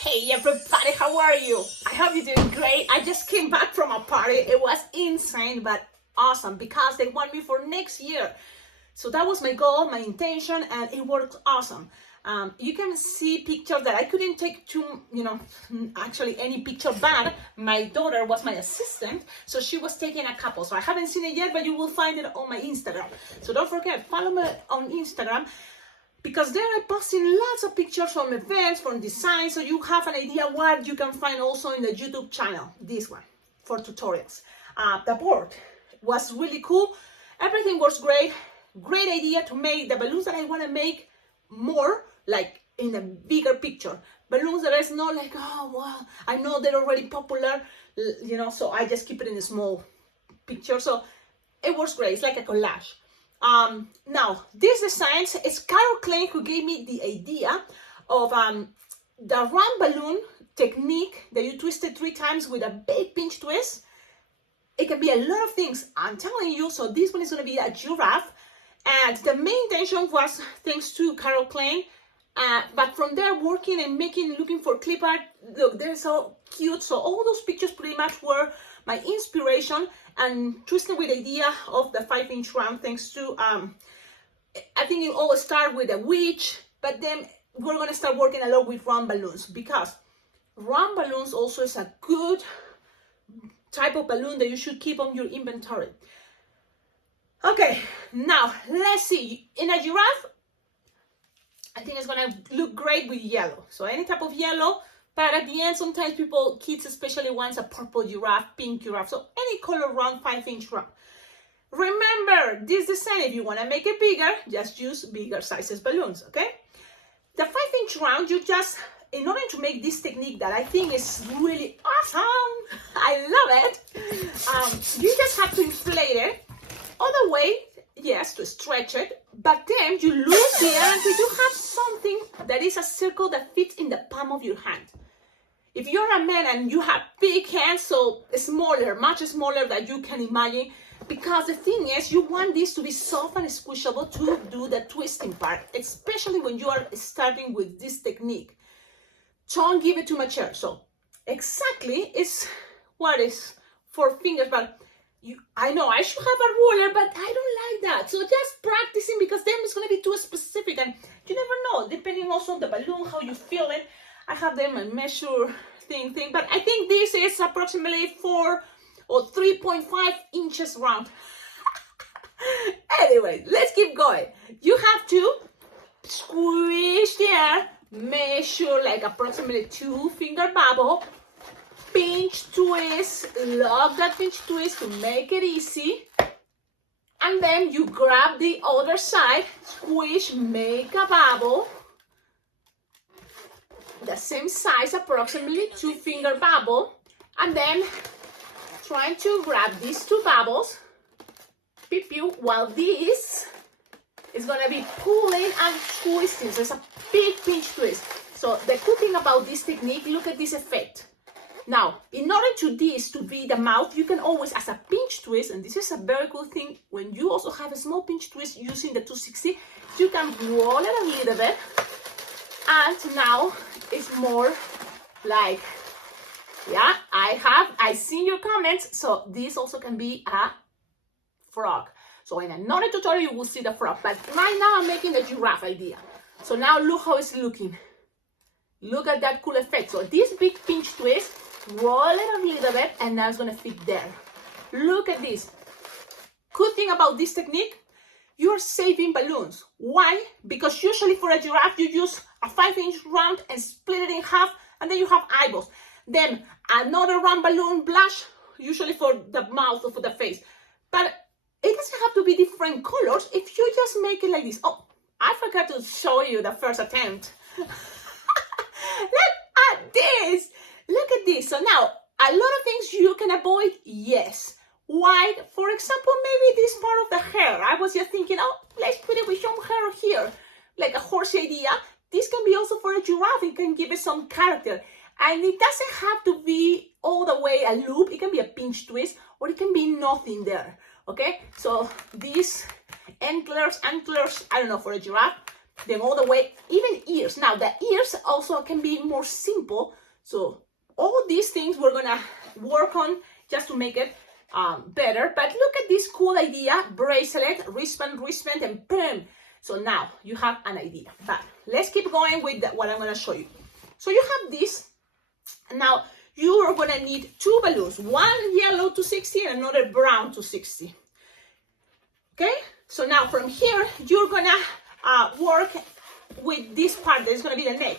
Hey everybody, how are you? I hope you're doing great. I just came back from a party. It was insane but awesome because they want me for next year. So that was my goal, my intention, and it worked awesome. You can see pictures that I couldn't take actually any picture, but my daughter was my assistant, so she was taking a couple. So I haven't seen it yet, but you will find it on my Instagram. So don't forget, follow me on Instagram, because there I'm posting lots of pictures from events, from design, so you have an idea what you can find also in the YouTube channel, this one, for tutorials. The board was really cool. Everything was great. Great idea to make the balloons that I want to make more like in a bigger picture. Balloons that is not like, oh, well, I know they're already popular, so I just keep it in a small picture. So it was great. It's like a collage. Now, these designs, it's Carol Klein who gave me the idea of the round balloon technique that you twist it 3 times with a big pinch twist. It can be a lot of things, I'm telling you. So this one is going to be a giraffe. And the main intention was thanks to Carol Klein. But from there, working and looking for clip art, look, they're so cute. So all those pictures pretty much were my inspiration, and twisting with the idea of the 5-inch round, thanks to, I think it all started with a witch, but then we're going to start working a lot with round balloons, because round balloons also is a good type of balloon that you should keep on your inventory. Okay, now let's see. In a giraffe, I think it's gonna look great with yellow. So any type of yellow, but at the end, sometimes kids especially want a purple giraffe, pink giraffe. So any color round, 5-inch round. Remember, this design, if you wanna make it bigger, just use bigger sizes balloons, okay? The 5-inch round, in order to make this technique that I think is really awesome, I love it, you just have to inflate it all the way, yes, to stretch it, but then you lose the air until you have something that is a circle that fits in the palm of your hand. If you're a man and you have big hands, so smaller, much smaller than you can imagine, because the thing is, you want this to be soft and squishable to do the twisting part, especially when you are starting with this technique. Don't give it too much air. So exactly is what is 4 fingers, but I know I should have a ruler, but I don't like that. So just practicing, because then it's going to be too specific, and you never know, depending also on the balloon, how you feel it. I have them a measure thing, but I think this is approximately 4 or 3.5 inches round. Anyway, let's keep going. You have to squish the air, measure like approximately 2-finger bubble, pinch twist, lock that pinch twist to make it easy, and then you grab the other side, squish, make a bubble, the same size, approximately 2-finger bubble, and then trying to grab these 2 bubbles, while this is going to be pulling and twisting. So it's a big pinch twist. So the cool thing about this technique, look at this effect. Now, in order to this to be the mouth, you can always, as a pinch twist, and this is a very cool thing, when you also have a small pinch twist using the 260, you can roll it a little bit, and now it's more like, yeah, I seen your comments, so this also can be a frog. So in another tutorial, you will see the frog, but right now I'm making the giraffe idea. So now look how it's looking. Look at that cool effect. So this big pinch twist, roll it a little bit, and now it's gonna fit there. Look at this. Good thing about this technique, you're saving balloons. Why? Because usually for a giraffe, you use a 5-inch round and split it in half, and then you have eyeballs. Then another round balloon blush, usually for the mouth or for the face. But it doesn't have to be different colors if you just make it like this. Oh, I forgot to show you the first attempt. Look at this. Look at this. So now, a lot of things you can avoid, yes. Why? For example, maybe this part of the hair. I was just thinking, oh, let's put it with some hair here, like a horsey idea. This can be also for a giraffe. It can give it some character. And it doesn't have to be all the way a loop. It can be a pinch twist, or it can be nothing there. Okay? So these antlers, I don't know, for a giraffe, them all the way, even ears. Now the ears also can be more simple. So all these things we're gonna work on just to make it better. But look at this cool idea, bracelet, wristband, and boom. So now you have an idea. But let's keep going with what I'm gonna show you. So you have this. Now you are gonna need 2 balloons, one yellow 260 and another brown 260. Okay, so now from here you're gonna work with this part that is gonna be the neck,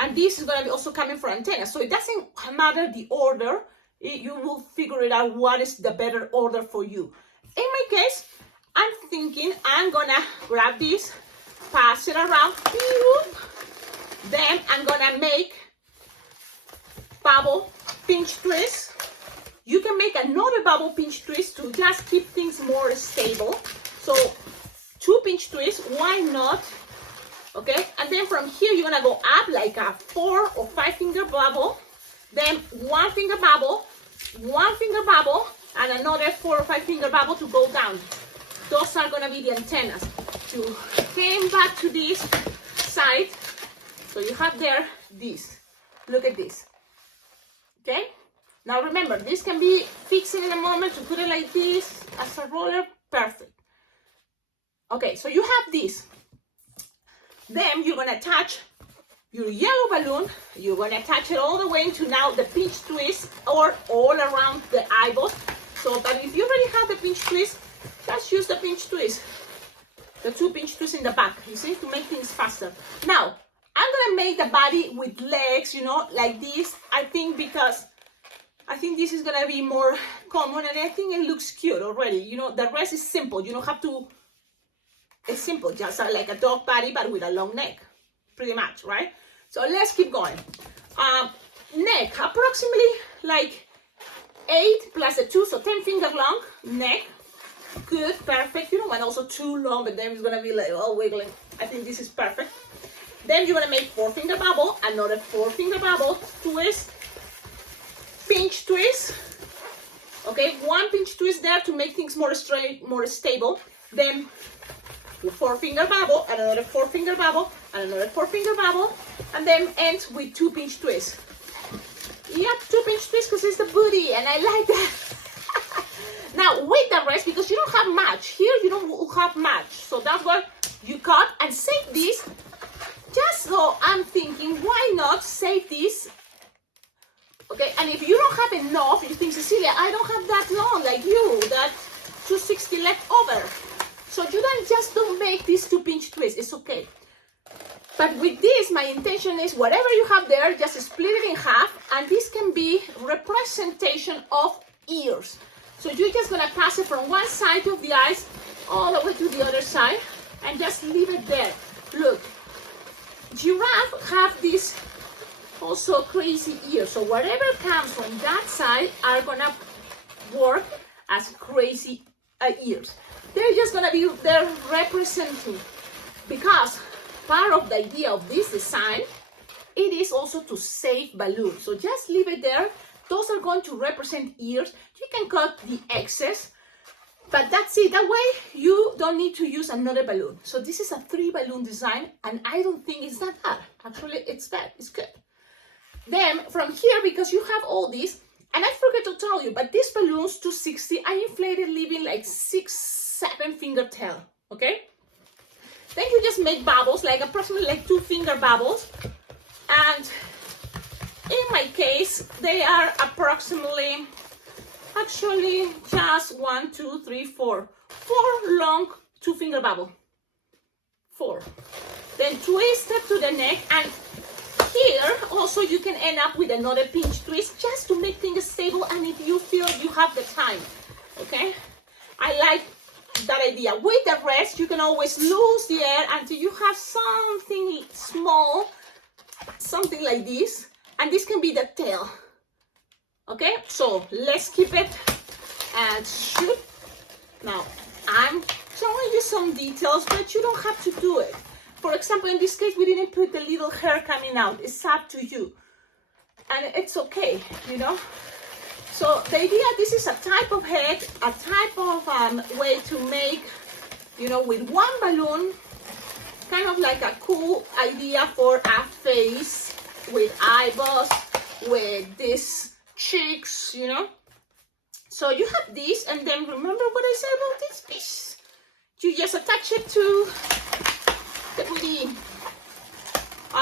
and this is gonna be also coming for antennas. So it doesn't matter the order, you will figure it out what is the better order for you. In my case, I'm thinking I'm gonna grab this, pass it around, then I'm gonna make bubble pinch twist. You can make another bubble pinch twist to just keep things more stable. So 2 pinch twists, why not? Okay, and then from here you're gonna go up like a 4 or 5 finger bubble, then 1 finger bubble, 1 finger bubble, and another 4 or 5 finger bubble to go down. Those are gonna be the antennas. To came back to this side, so you have there this. Look at this. Okay, now remember, this can be fixed in a moment to put it like this as a roller. Perfect. Okay, so you have this. Then you're gonna attach your yellow balloon. You're gonna attach it all the way into now the pinch twist, or all around the eyeballs. So, but if you already have the pinch twist, just use the pinch twist, the 2 pinch twists in the back, you see, to make things faster. Now I'm gonna make the body with legs, you know, like this. I think because I think this is gonna be more common, and I think it looks cute already. You know, the rest is simple. You don't have to. It's simple, just like a dog body, but with a long neck, pretty much, right? So let's keep going. Neck, approximately like 8 plus a 2, so 10 finger long neck. Good, perfect. You don't want also too long, but then it's gonna be like all wiggling. I think this is perfect. Then you're gonna make 4 finger bubble, another 4 finger bubble, twist, pinch twist. Okay, 1 pinch twist there to make things more straight, more stable. Then 4 finger bubble, and another 4 finger bubble, and another 4 finger bubble, and then end with 2 pinch twists. Yep, 2 pinch twists because it's the booty, and I like that. Now with the rest, because you don't have much here, you don't have much, so that's why you cut and save this. Just so I'm thinking, why not save this? Okay, and if you don't have enough, you think, Cecilia, I don't have that long like you, that 260 left over. So you don't make these 2 pinch twists, it's okay. But with this, my intention is whatever you have there, just split it in half, and this can be representation of ears. So you're just gonna pass it from one side of the eyes all the way to the other side, and just leave it there. Look, giraffe have this also crazy ears, so whatever comes from that side are gonna work as crazy ears. They're just gonna be there representing, because part of the idea of this design, it is also to save balloons. So just leave it there. Those are going to represent ears. You can cut the excess, but that's it. That way you don't need to use another balloon. So this is a 3 balloon design, and I don't think it's that bad. Actually, it's bad, it's good. Then from here, because you have all these, and I forgot to tell you, but these balloons 260, I inflated leaving like 6-7 finger tail, okay? Then you just make bubbles, like approximately like 2 finger bubbles. And in my case, they are approximately, actually just 1, 2, 3, 4. 4 long 2 finger bubble. 4. Then twist it to the neck, and here also you can end up with another pinch twist just to make things stable, and if you feel you have the time, okay? I like that idea. With the rest, you can always lose the air until you have something small, something like this, and this can be the tail. Okay, so let's keep it and shoot. Now, I'm showing you some details, but you don't have to do it. For example, in this case, we didn't put the little hair coming out. It's up to you. And it's okay, you know? So the idea, this is a type of head, a type of way to make, you know, with 1 balloon, kind of like a cool idea for a face with eyeballs, with these cheeks, you know. So you have this, and then remember what I said about this piece. You just attach it to the booty.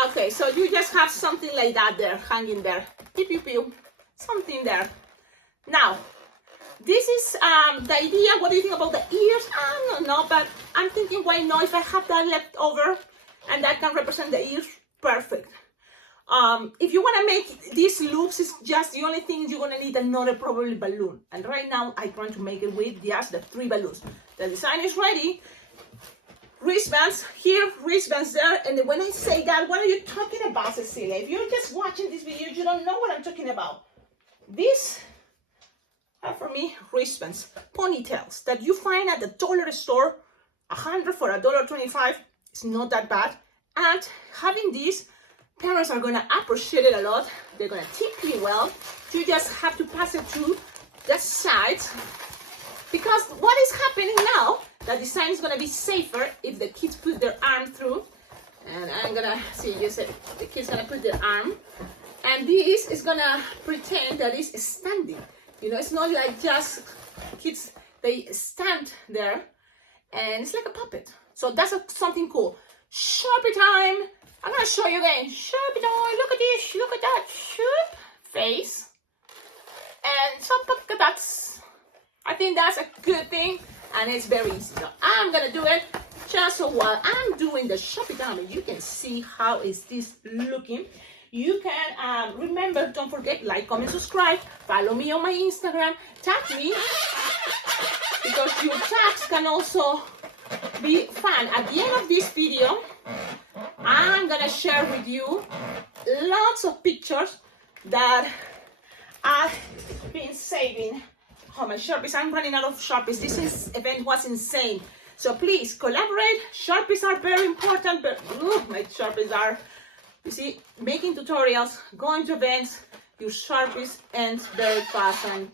Okay, so you just have something like that there, hanging there. Pew, pew, pew. Something there. Now, this is the idea. What do you think about the ears? I don't know, but I'm thinking, why not? If I have that left over, and that can represent the ears, perfect. If you want to make these loops, it's just the only thing you're going to need another probably balloon. And right now, I'm trying to make it with just the 3 balloons. The design is ready. Wristbands here, wristbands there. And when I say that, what are you talking about, Cecilia? If you're just watching this video, you don't know what I'm talking about. These are, for me, wristbands, ponytails that you find at the dollar store, 100 for $1.25. It's not that bad. And having these, parents are gonna appreciate it a lot. They're gonna tip you well. You just have to pass it to the sides, because what is happening now, the design is gonna be safer if the kids put their arm through. And I'm gonna see, you said the kid's gonna put their arm, and this is gonna pretend that it's standing. You know, it's not like just kids, they stand there, and it's like a puppet. So that's something cool. Sharpie time. I'm gonna show you again. Sharpie time. Look at this. Look at that. Sharp face. And some polka dots. I think that's a good thing, and it's very easy. So I'm gonna do it just so while I'm doing the Sharpie time, you can see how is this looking. You can remember, don't forget, like, comment, subscribe, follow me on my Instagram, tag me, because your tags can also be fun. At the end of this video, I'm gonna share with you lots of pictures that I've been saving. Oh, my Sharpies, I'm running out of Sharpies. This event was insane. So please collaborate. Sharpies are very important, but my Sharpies are, you see, making tutorials, going to events, your Sharpies ends very fast. And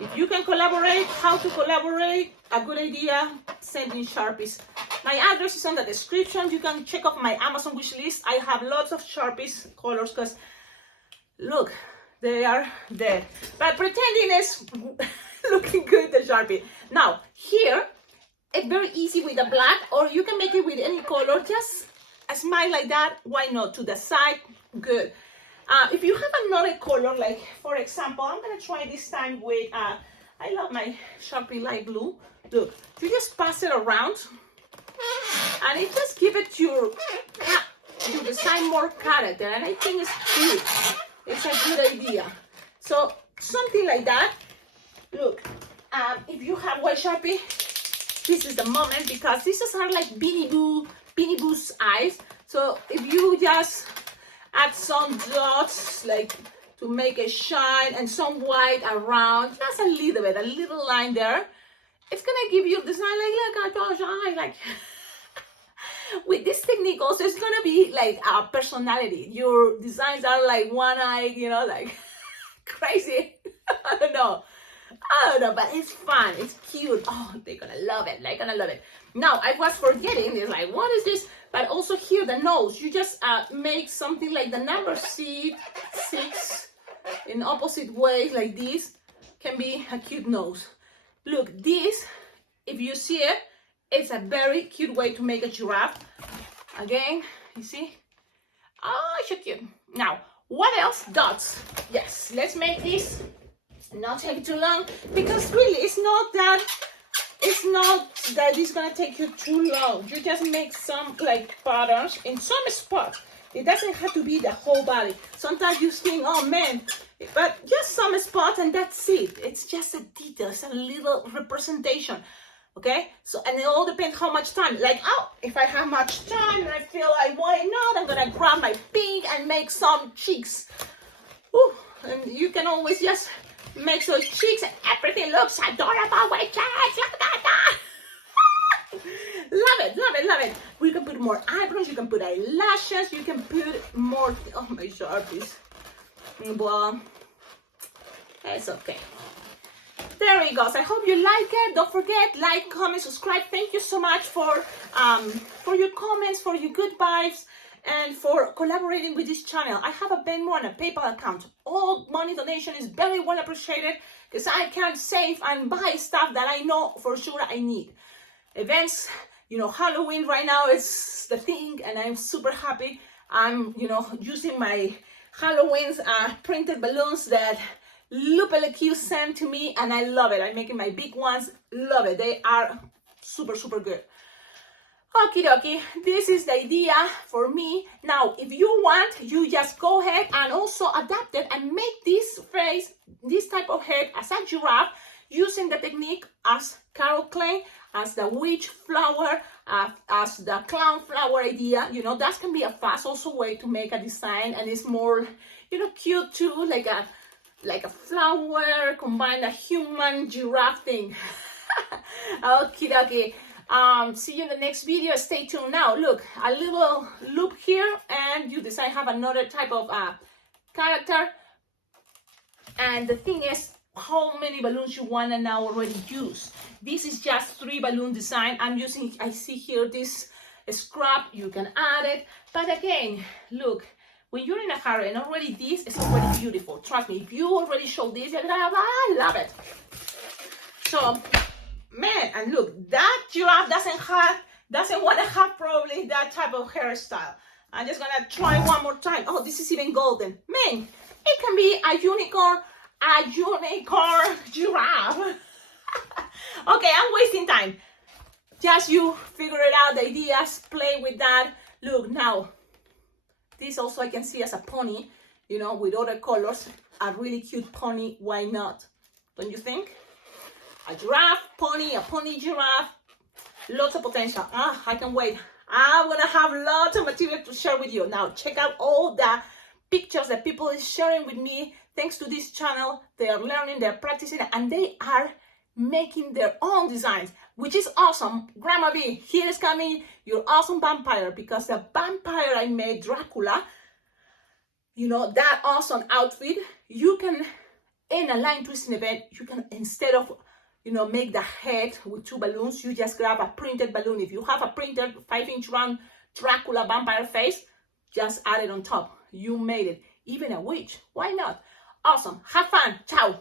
if you can collaborate, how to collaborate, a good idea, send in Sharpies. My address is on the description. You can check off my Amazon wish list. I have lots of Sharpies colors, because look, they are there. But pretending is looking good, the Sharpie. Now, here, it's very easy with the black, or you can make it with any color. Just a smile like that. Why not? To the side, good. If you have another color, like for example, I'm gonna try this time with, I love my Sharpie light blue. Look, you just pass it around, and it just give it your design more character, and I think it's cute. It's a good idea. So something like that. Look, if you have white Sharpie, this is the moment, because these are like Beanie Boo's eyes. So if you just add some dots, like to make it shine, and some white around, just a little bit, a little line there, it's gonna give you design like a dog's eye, like. With this technique also, it's gonna be like a personality. Your designs are like one eye, you know, like crazy. I don't know, but it's fun, it's cute. Oh, they're gonna love it, they're gonna love it. Now, I was forgetting, it's like, what is this? But also here, the nose, you just make something like the number 6 in opposite ways, like this, can be a cute nose. Look, this, if you see it, it's a very cute way to make a giraffe. Again, you see? Oh, so cute. Now, what else? Dots. Yes, let's make this not take too long, because really it's not that it's gonna take you too long. You just make some like patterns in some spots. It doesn't have to be the whole body. Sometimes you think, oh man, but just some spots, and that's it. It's just a detail, it's a little representation. Okay, so, and it all depends how much time. Like, oh, if I have much time and I feel like, why not? I'm gonna grab my pink and make some cheeks. Ooh, and you can always just make those cheeks, and everything looks adorable with cheeks. Look at that. Love it, love it, love it. We can put more eyebrows, you can put eyelashes, you can put more. Oh, my Sharpies. Well, it's okay. there it goes. I hope you like it. Don't forget, like, comment, subscribe. Thank you so much for your comments, for your good vibes, and for collaborating with this channel. I have a Venmo and a PayPal account. All money donation is very well appreciated because I can save and buy stuff that I know for sure I need. Events, you know, Halloween right now is the thing, and I'm super happy. I'm, you know, using my Halloween's printed balloons that Lupe LQ sent to me, and I love it. I'm making my big ones. Love it. They are super, super good. Okie dokie, this is the idea for me. Now, if you want, you just go ahead and also adapt it and make this face, this type of head as a giraffe, using the technique as Carol Klein, as the witch flower, as the clown flower idea. You know, that can be a fast also way to make a design, and it's more, you know, cute too, like a flower combined a human giraffe thing. Okie dokie. See you in the next video. Stay tuned. Now look, a little loop here, and you decide have another type of character, and the thing is how many balloons you want to now already use. This is just 3 balloon design. I'm using, I see here this scrap, you can add it, but again, look, when you're in a hurry and already this is already beautiful. Trust me, if you already show this, you're gonna have, I love it. So man, and look, that giraffe doesn't want to have probably that type of hairstyle. I'm just gonna try one more time. Oh, this is even golden. Man, it can be a unicorn giraffe. Okay, I'm wasting time. Just you figure it out, the ideas, play with that. Look, now, this also I can see as a pony, you know, with other colors. A really cute pony, why not? Don't you think? A giraffe, pony, a pony giraffe, lots of potential. I can wait. I'm gonna have lots of material to share with you. Now check out all the pictures that people is sharing with me. Thanks to this channel, they are learning, they're practicing, and they are making their own designs, which is awesome. Grandma V, here is coming your awesome vampire, because the vampire I made, Dracula, you know, that awesome outfit, you can, in a line twisting event, you can, instead of, you know, make the head with 2 balloons, you just grab a printed balloon. If you have a printed 5-inch round Dracula vampire face, just add it on top. You made it. Even a witch, why not? Awesome. Have fun. Ciao.